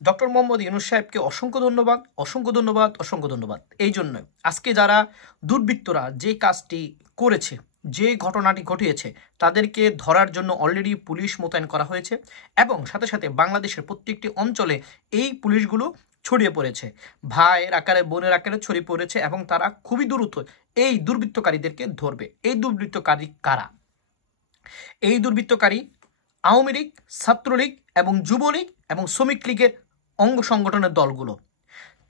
Doctor Mohammad Yunus সাহেবকে অসংখ্য ধন্যবাদ, অসংখ্য ধন্যবাদ, অসংখ্য ধন্যবাদ। এই জন্য আজকে যারা দুর্বৃত্তরা যে কাজটি করেছে, যে ঘটনাটি ঘটিয়েছে, তাদেরকে ধরার জন্য অলরেডি পুলিশ মোতায়েন করা হয়েছে এবং সাথে সাথে বাংলাদেশের প্রত্যেকটি অঞ্চলে এই পুলিশগুলো ছড়িয়ে পড়েছে, ভাইয়ের আকারে বোনের আকারে ছড়িয়ে পড়েছে এবং তারা খুবই দ্রুত এই দুর্বৃত্তকারীদেরকে ধরবে। এই দুর্বৃত্তকারী কারা? এই দুর্বৃত্তকারী আওয়ামী লীগ, ছাত্রলীগ এবং যুবলীগ এবং শ্রমিক লীগের অঙ্গ সংগঠনের দলগুলো।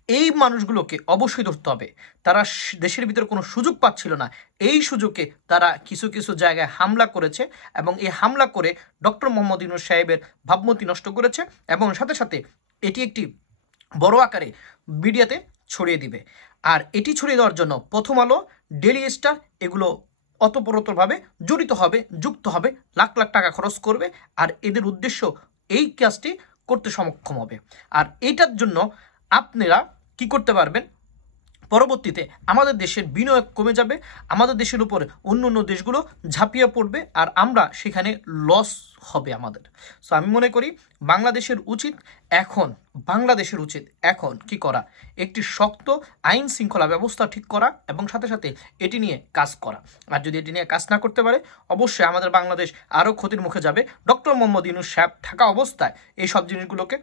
এই মানুষগুলোকে অবশ্যই ধরতে হবে। তারা দেশের ভিতরে কোনো সুযোগ পাচ্ছিল না, এই সুযোগে তারা কিছু কিছু জায়গায় হামলা করেছে এবং এই হামলা করে ডক্টর মোহাম্মদ ইউনূস সাহেবের ভাবমূর্তি নষ্ট করেছে এবং সাথে সাথে এটি একটি বড় আকারে মিডিয়াতে ছড়িয়ে দিবে। আর এটি ছড়িয়ে দেওয়ার জন্য প্রথম আলো, ডেইলি স্টার এগুলো অতপ্রতভাবে জড়িত হবে, যুক্ত হবে, লাখ লাখ টাকা খরচ করবে আর এদের উদ্দেশ্য এই কাজটি করতে সক্ষম হবে। আর এইটার জন্য আপনারা কি করতে পারবেন? পরবর্তীতে আমাদের দেশের বিনিয়োগ কমে যাবে, আমাদের দেশের উপরে অন্য অন্য দেশগুলো ঝাঁপিয়ে পড়বে আর আমরা সেখানে লস হবে আমাদের। সো আমি মনে করি বাংলাদেশের উচিত এখন কি করা, একটি শক্ত আইন শৃঙ্খলা ব্যবস্থা ঠিক করা এবং সাথে সাথে এটি নিয়ে কাজ করা। আর যদি এটি নিয়ে কাজ না করতে পারে অবশ্যই আমাদের বাংলাদেশ আরও ক্ষতির মুখে যাবে। ডক্টর মোহাম্মদ ইউনূস সাহেব থাকা অবস্থায় এই সব জিনিসগুলোকে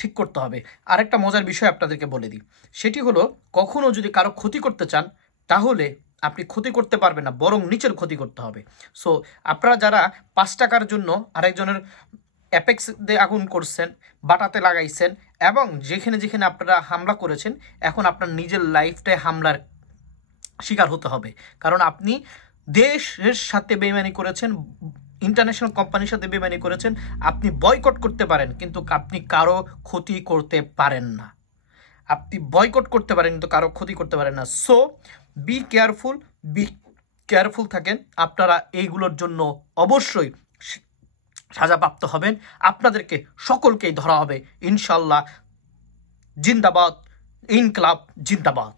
ঠিক করতে হবে। আরেকটা মজার বিষয় আপনাদেরকে বলে দিই, সেটি হলো কখনো যদি কারো ক্ষতি করতে চান তাহলে আপনি ক্ষতি করতে পারবেন না, বরং নিচের ক্ষতি করতে হবে। সো আপনারা যারা 5 টাকার জন্য আরেকজনের অ্যাপেক্স দিয়ে আগুন করছেন, বাটাতে লাগাইছেন এবং যেখানে যেখানে আপনারা হামলা করেছেন, এখন আপনার নিজের লাইফটাই হামলার শিকার হতে হবে। কারণ আপনি দেশের সাথে বেইমানি করেছেন, ইন্টারন্যাশনাল কোম্পানির সাথে বেইমানি করেছেন। আপনি বয়কট করতে পারেন কিন্তু আপনি কারো ক্ষতি করতে পারেন না। আপনি বয়কট করতে পারেন কিন্তু কারো ক্ষতি করতে পারেন না। সো বি কেয়ারফুল থাকেন। আপনারা এইগুলোর জন্য অবশ্যই সাজাপ্রাপ্ত হবেন, আপনাদেরকে সকলকেই ধরা হবে ইনশাল্লাহ। জিন্দাবাদ, ইনকলাব জিন্দাবাদ।